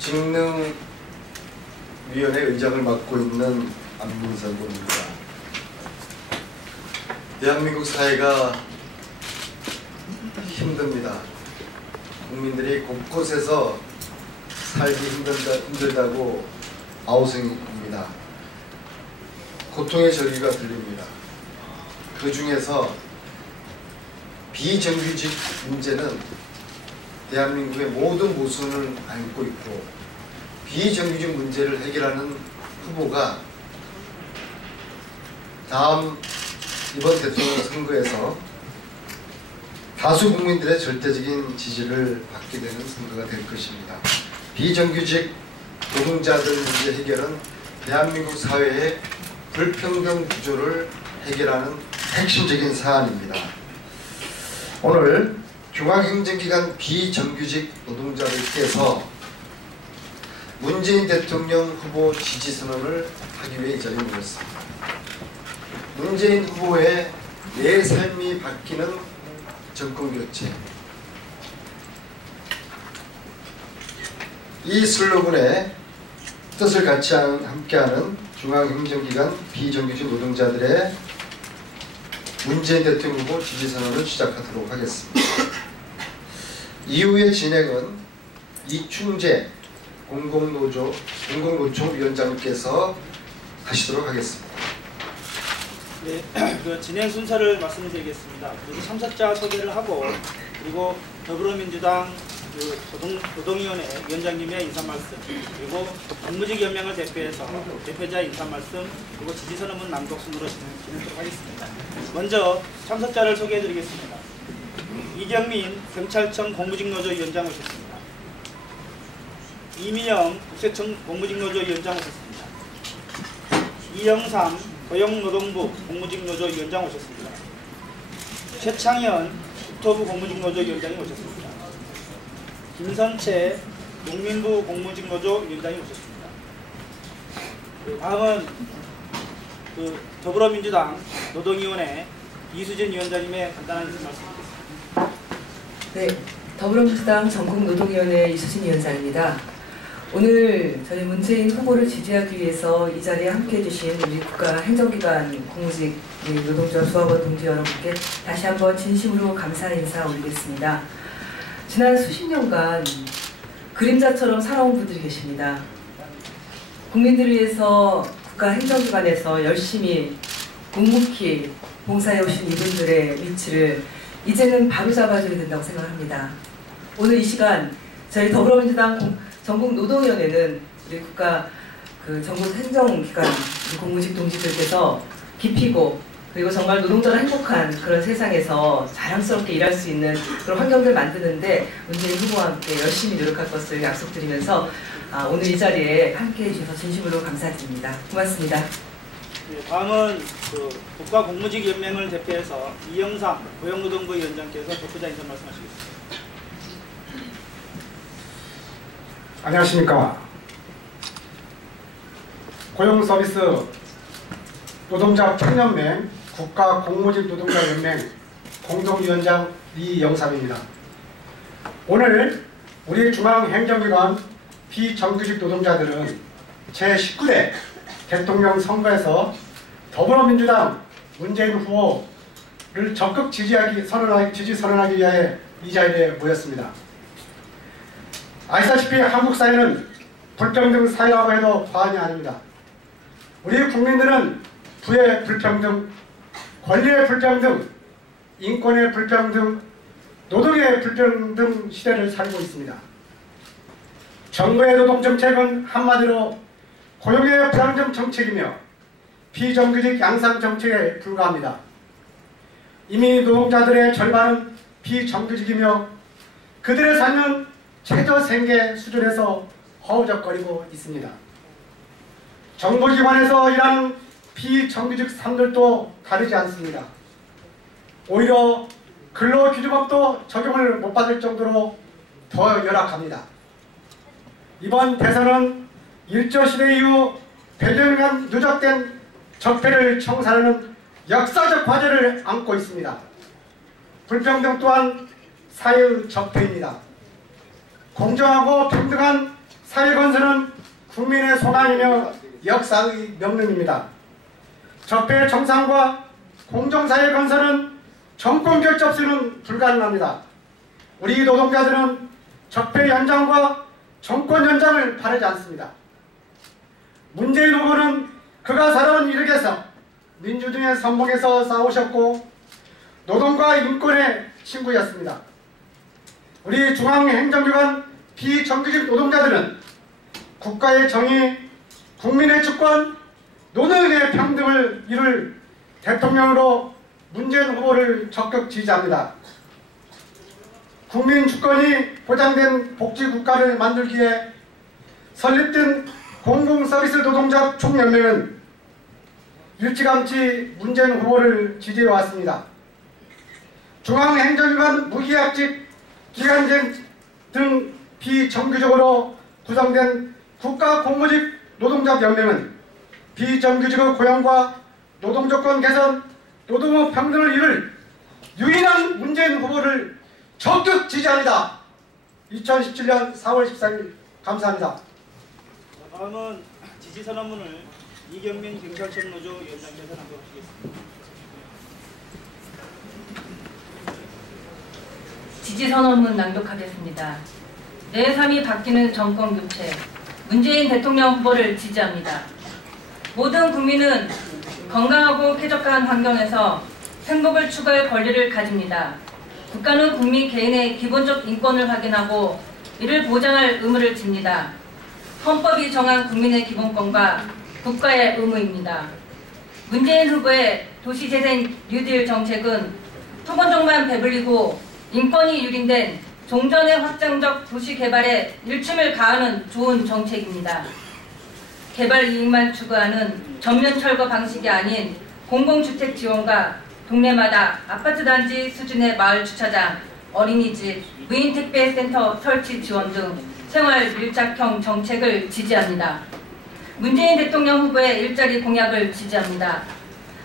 직능위원회 의장을 맡고 있는 안민석 의원입니다. 대한민국 사회가 힘듭니다. 국민들이 곳곳에서 살기 힘들다고 아우성입니다. 고통의 절규가 들립니다. 그 중에서 비정규직 문제는 대한민국의 모든 모순을 안고 있고, 비정규직 문제를 해결하는 후보가 다음 이번 대통령 선거에서 다수 국민들의 절대적인 지지를 받게 되는 선거가 될 것입니다. 비정규직 노동자들 문제 해결은 대한민국 사회의 불평등 구조를 해결하는 핵심적인 사안입니다. 오늘 중앙행정기관 비정규직 노동자들께서 문재인 대통령 후보 지지선언을 하기 위해 이 자리에 모였습니다. 문재인 후보의 내 삶이 바뀌는 정권교체, 이 슬로건에 뜻을 같이 함께하는 중앙행정기관 비정규직 노동자들의 문재인 대통령 후보 지지선언을 시작하도록 하겠습니다. 이후의 진행은 이충재 공공노총 위원장님께서 하시도록 하겠습니다. 네, 그 진행 순서를 말씀드리겠습니다. 그리고 참석자 소개를 하고, 그리고 더불어민주당 노동위원회 위원장님의 인사 말씀, 그리고 공무직 연맹을 대표해서 대표자 인사 말씀, 그리고 지지선언문 낭독 순으로 진행하도록 하겠습니다. 먼저 참석자를 소개해드리겠습니다. 이경민 경찰청 공무직노조 위원장 오셨습니다. 이민영 국세청 공무직노조 위원장 오셨습니다. 이영삼 고용노동부 공무직노조 위원장 오셨습니다. 최창현 국토부 공무직노조 위원장이 오셨습니다. 김선채 농민부 공무직노조 위원장이 오셨습니다. 다음은 더불어민주당 노동위원회 이수진 위원장님의 간단한 인사 말씀드리겠습니다. 네, 더불어민주당 전국노동위원회 이수진 위원장입니다. 오늘 저희 문재인 후보를 지지하기 위해서 이 자리에 함께해 주신 우리 국가행정기관 공무직 노동자 조합원 동지 여러분께 다시 한번 진심으로 감사의 인사 올리겠습니다. 지난 수십 년간 그림자처럼 살아온 분들이 계십니다. 국민들을 위해서 국가행정기관에서 열심히 묵묵히 봉사해 오신 이분들의 위치를 이제는 바로잡아줘야 된다고 생각합니다. 오늘 이 시간 저희 더불어민주당 전국노동위원회는 우리 전국 행정기관 공무직 동지들께서 기피고, 그리고 정말 노동자가 행복한 그런 세상에서 자랑스럽게 일할 수 있는 그런 환경들 만드는데 문재인 후보와 함께 열심히 노력할 것을 약속드리면서 오늘 이 자리에 함께해 주셔서 진심으로 감사드립니다. 고맙습니다. 네, 다음은 국가공무직연맹을 대표해서 이영삼 고용노동부 위원장께서 대표자 인사 말씀하시겠습니다. 안녕하십니까. 고용서비스 노동자 평연맹 국가공무직노동자연맹 공동위원장 이영삼입니다. 오늘 우리 중앙행정기관 비정규직 노동자들은 제19대 대통령 선거에서 더불어민주당 문재인 후보를 적극 지지 선언하기 위해 이 자리에 모였습니다. 아시다시피 한국 사회는 불평등 사회라고 해도 과언이 아닙니다. 우리 국민들은 부의 불평등, 권리의 불평등, 인권의 불평등, 노동의 불평등 시대를 살고 있습니다. 정부의 노동정책은 한마디로 고용의 불안정 정책이며 비정규직 양상 정책에 불과합니다. 이미 노동자들의 절반은 비정규직이며 그들의 삶은 최저 생계 수준에서 허우적거리고 있습니다. 정부기관에서 일하는 비정규직 삶들도 다르지 않습니다. 오히려 근로기준법도 적용을 못 받을 정도로 더 열악합니다. 이번 대선은 일조시대 이후 100년간 누적된 적폐를 청산하는 역사적 과제를 안고 있습니다. 불평등 또한 사회의 적폐입니다. 공정하고 평등한 사회 건설은 국민의 소망이며 역사의 명령입니다. 적폐 정상과 공정사회 건설은 정권 교체 없이는 불가능합니다. 우리 노동자들은 적폐 연장과 정권 연장을 바라지 않습니다. 문재인 후보는 그가 살아온 이력에서 민주주의의 선봉에서 싸우셨고 노동과 인권의 친구였습니다. 우리 중앙행정기관 비정규직 노동자들은 국가의 정의, 국민의 주권, 노동의 평등을 이룰 대통령으로 문재인 후보를 적극 지지합니다. 국민 주권이 보장된 복지국가를 만들기에 설립된 공공서비스 노동자 총연맹은 일찌감치 문재인 후보를 지지해왔습니다. 중앙행정기관 무계약직, 기간제 등 비정규직으로 구성된 국가공무직 노동자연맹은 비정규직의 고용과 노동조건 개선, 노동의 평등을 이룰 유일한 문재인 후보를 적극 지지합니다. 2017년 4월 14일 감사합니다. 다음은 지지선언문을 이경민 경찰청 노조 위원장께서 낭독하시겠습니다. 지지선언문 낭독하겠습니다. 내 삶이 바뀌는 정권교체, 문재인 대통령 후보를 지지합니다. 모든 국민은 건강하고 쾌적한 환경에서 행복을 추구할 권리를 가집니다. 국가는 국민 개인의 기본적 인권을 확인하고 이를 보장할 의무를 집니다. 헌법이 정한 국민의 기본권과 국가의 의무입니다. 문재인 후보의 도시재생 뉴딜 정책은 토건적만 배불리고 인권이 유린된 종전의 확장적 도시개발에 일침을 가하는 좋은 정책입니다. 개발 이익만 추구하는 전면 철거 방식이 아닌 공공주택 지원과 동네마다 아파트 단지 수준의 마을 주차장, 어린이집, 무인 택배센터 설치 지원 등 생활 밀착형 정책을 지지합니다. 문재인 대통령 후보의 일자리 공약을 지지합니다.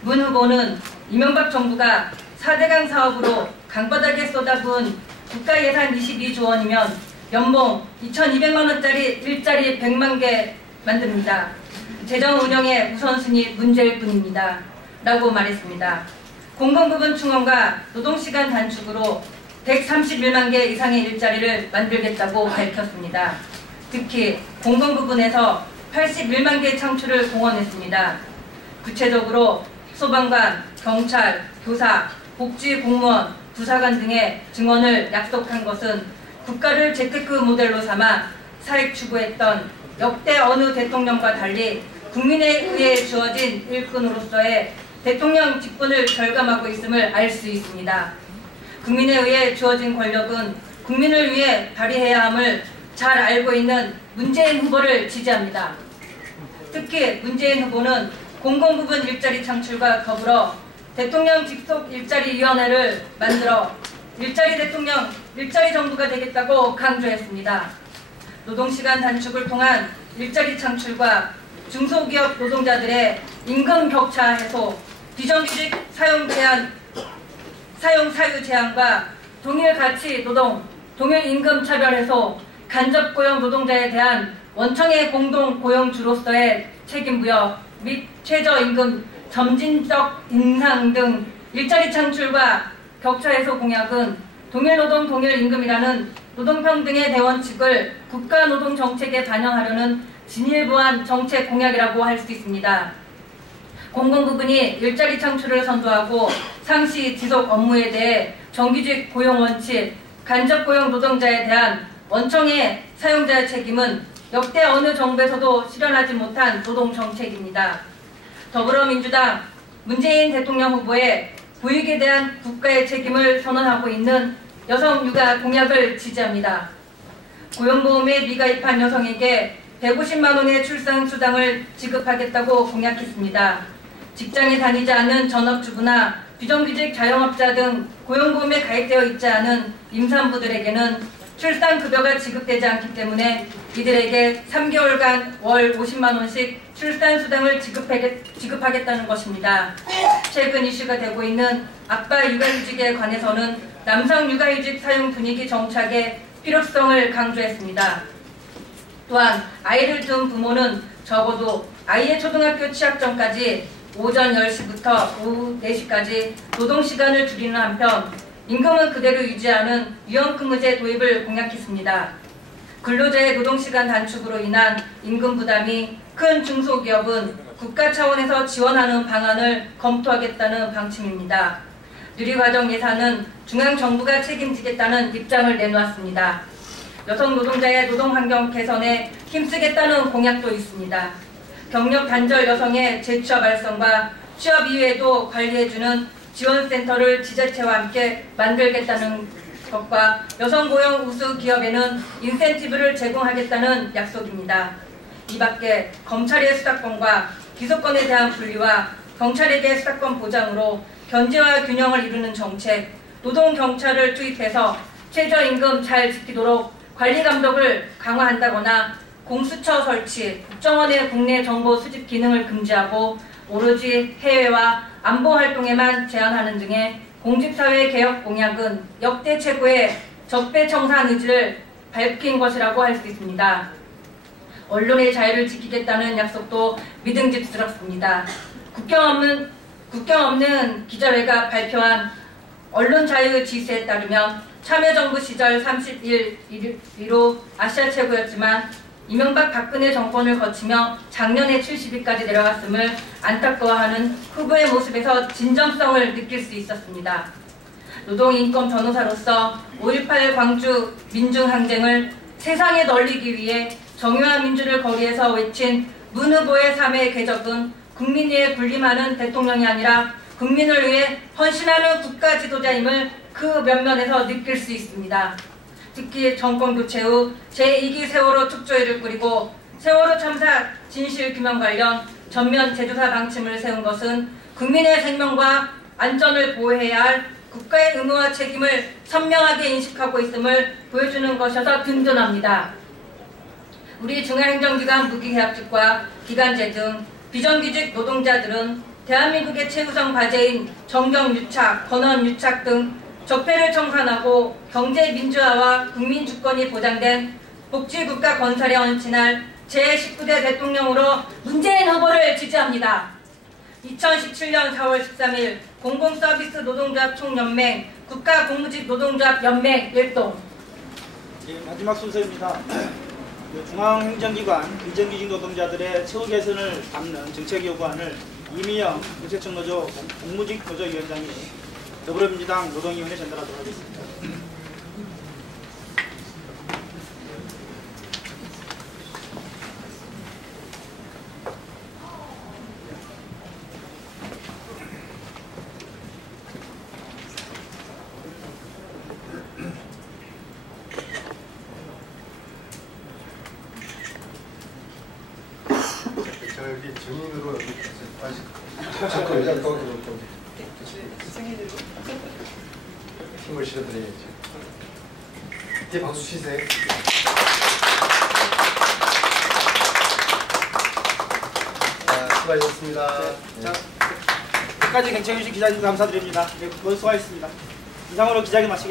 문 후보는 이명박 정부가 4대강 사업으로 강바닥에 쏟아부은 국가 예산 22조 원이면 연봉 2,200만 원짜리 일자리 100만 개 만듭니다. 재정 운영의 우선순위 문제일 뿐입니다. 라고 말했습니다. 공공부문 충원과 노동시간 단축으로 131만 개 이상의 일자리를 만들겠다고 밝혔습니다. 특히 공공부문에서 81만 개 창출을 공언했습니다. 구체적으로 소방관, 경찰, 교사, 복지공무원, 부사관 등의 증원을 약속한 것은 국가를 재테크 모델로 삼아 사익 추구했던 역대 어느 대통령과 달리 국민에 의해 주어진 일꾼으로서의 대통령 직분을 절감하고 있음을 알 수 있습니다. 국민에 의해 주어진 권력은 국민을 위해 발휘해야 함을 잘 알고 있는 문재인 후보를 지지합니다. 특히 문재인 후보는 공공부문 일자리 창출과 더불어 대통령 직속 일자리위원회를 만들어 일자리 대통령, 일자리 정부가 되겠다고 강조했습니다. 노동시간 단축을 통한 일자리 창출과 중소기업 노동자들의 임금 격차 해소, 비정규직 사용 사유 제한과 동일 가치 노동, 동일 임금 차별 해소, 간접 고용 노동자에 대한 원청의 공동 고용주로서의 책임 부여 및 최저임금 점진적 인상 등 일자리 창출과 격차 해소 공약은 동일 노동 동일 임금이라는 노동평등의 대원칙을 국가노동정책에 반영하려는 진일보한 정책 공약이라고 할 수 있습니다. 공공부문이 일자리 창출을 선도하고 상시 지속 업무에 대해 정규직 고용 원칙, 간접 고용 노동자에 대한 원청의 사용자의 책임은 역대 어느 정부에서도 실현하지 못한 노동정책입니다. 더불어민주당 문재인 대통령 후보의 보육에 대한 국가의 책임을 선언하고 있는 여성 육아 공약을 지지합니다. 고용보험에 미가입한 여성에게 150만 원의 출산수당을 지급하겠다고 공약했습니다. 직장에 다니지 않는 전업주부나 비정규직 자영업자 등 고용보험에 가입되어 있지 않은 임산부들에게는 출산급여가 지급되지 않기 때문에 이들에게 3개월간 월 50만 원씩 출산수당을 지급하겠다는 것입니다. 최근 이슈가 되고 있는 아빠 육아휴직에 관해서는 남성 육아휴직 사용 분위기 정착의 필요성을 강조했습니다. 또한 아이를 둔 부모는 적어도 아이의 초등학교 취학 전까지 오전 10시부터 오후 4시까지 노동시간을 줄이는 한편 임금은 그대로 유지하는 유연근무제 도입을 공약했습니다. 근로자의 노동시간 단축으로 인한 임금 부담이 큰 중소기업은 국가 차원에서 지원하는 방안을 검토하겠다는 방침입니다. 누리과정 예산은 중앙정부가 책임지겠다는 입장을 내놓았습니다. 여성 노동자의 노동환경 개선에 힘쓰겠다는 공약도 있습니다. 경력 단절 여성의 재취업 활성과 취업 이후에도 관리해주는 지원센터를 지자체와 함께 만들겠다는 것과 여성 고용 우수 기업에는 인센티브를 제공하겠다는 약속입니다. 이 밖에 검찰의 수사권과 기소권에 대한 분리와 경찰에게 수사권 보장으로 견제와 균형을 이루는 정책, 노동경찰을 투입해서 최저임금 잘 지키도록 관리 감독을 강화한다거나 공수처 설치, 국정원의 국내 정보 수집 기능을 금지하고 오로지 해외와 안보 활동에만 제한하는 등의 공직사회 개혁 공약은 역대 최고의 적폐청산 의지를 밝힌 것이라고 할 수 있습니다. 언론의 자유를 지키겠다는 약속도 믿음직스럽습니다. 국경 없는 기자회가 발표한 언론 자유 지수에 따르면 참여정부 시절 31위로 아시아 최고였지만 이명박 박근혜 정권을 거치며 작년에 70위까지 내려갔음을 안타까워하는 후보의 모습에서 진정성을 느낄 수 있었습니다. 노동인권 변호사로서 5.18 광주 민중항쟁을 세상에 널리기 위해 정의와 민주를 거리에서 외친 문 후보의 삶의 궤적은 국민 위해 군림하는 대통령이 아니라 국민을 위해 헌신하는 국가 지도자임을 그 면면에서 느낄 수 있습니다. 특히 정권 교체 후 제2기 세월호 특조위를 꾸리고 세월호 참사 진실규명 관련 전면 재조사 방침을 세운 것은 국민의 생명과 안전을 보호해야 할 국가의 의무와 책임을 선명하게 인식하고 있음을 보여주는 것이어서 든든합니다. 우리 중앙행정기관 무기계약직과 기간제 등 비정규직 노동자들은 대한민국의 최우선 과제인 정경유착, 권원유착 등 적폐를 청산하고 경제 민주화와 국민 주권이 보장된 복지국가 건설에 헌신할 제19대 대통령으로 문재인 후보를 지지합니다. 2017년 4월 13일 공공서비스 노동조합 총연맹 국가공무직 노동조합 연맹 일동. 마지막 순서입니다. 중앙행정기관 비정규직 노동자들의 처우 개선을 담는 정책 요구안을 이미영 유세청 노조 공무직 노조위원장이 더불어민주당 노동위원회에 전달하도록 하겠습니다. 저기 증인으로 여기 아직 자꾸 여자 거기 좀 힘을 실어드려야죠. 뒤에 박수 치세요. 자, 수고하셨습니다. 자, 끝까지 경청해주신 기자님들 감사드립니다. 네, 모두 수고하셨습니다. 이상으로 기자회견 마치겠습니다.